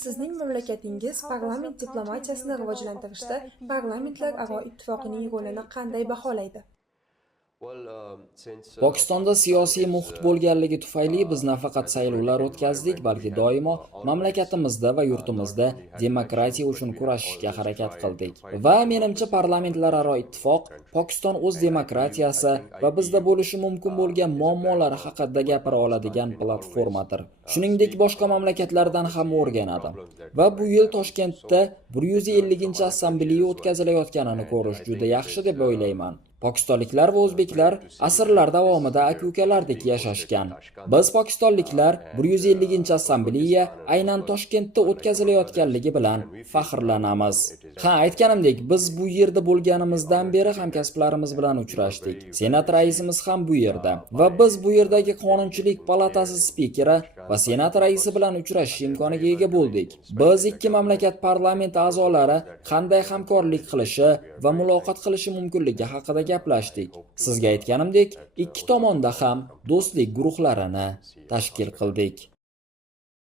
Sizning mamlakatingiz parlament diplomatiyasini rivojlantirishda parlamentlararo ittifoqining rolini qanday baholaydi? Pokistonda siyosiy muhit bo'lganligi tufayli biz nafaqat saylovlar o'tkazdik, balki doimo mamlakatimizda va yurtimizda demokratiya uchun kurashishga harakat qildik. Va menimcha parlamentlararo ittifoq Pokiston o'z demokratiyasi va bizda bo'lishi mumkin bo'lgan muammolar haqida gapira oladigan platformadir. Shuningdek, boshqa mamlakatlardan ham o'rganadi. Va bu yil Toshkentda 150-assambleya o'tkazilayotganini ko'rish juda yaxshi deb o'ylayman. Pokistonliklar va o'zbeklar asrlar davomida aka-ukalardek yashashgan. Biz pokistonliklar 150-assambleya aynan Toshkentda o'tkazilayotganligi bilan faxrlanamiz. Aytganimdek, biz bu yerda bo'lganimizdan beri hamkasblarimiz bilan uchrashdik. Senat raisimiz ham bu yerda va biz bu yerdagi Qonunchilik palatasi spikeri va senat raisi bilan uchrashish imkoniga ega bo'ldik. Biz ikki mamlakat parlament a'zolari qanday hamkorlik qilishi va muloqot qilishi mumkinligi haqida gaplashdik. Sizga aytganimdek, ikki tomonda ham do'stlik guruhlarini tashkil qildik.